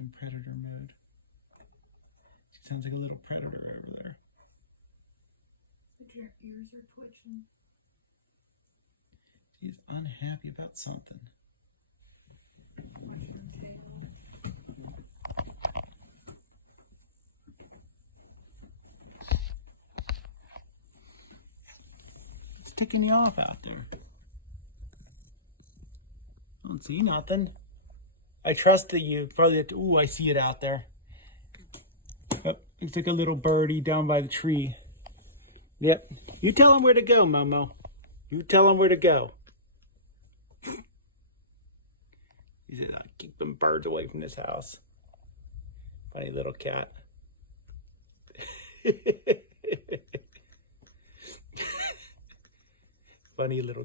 in predator mode. She sounds like a little predator over there. But your ears are twitching. She's unhappy about something. Mushroom table. It's ticking you off out there. I don't see nothing. I trust that you probably. Ooh, I see it out there. Yep, it's like a little birdie down by the tree. Yep. You tell him where to go, Momo. You tell him where to go. He said, "I'll keep them birds away from this house." Funny little cat. Funny little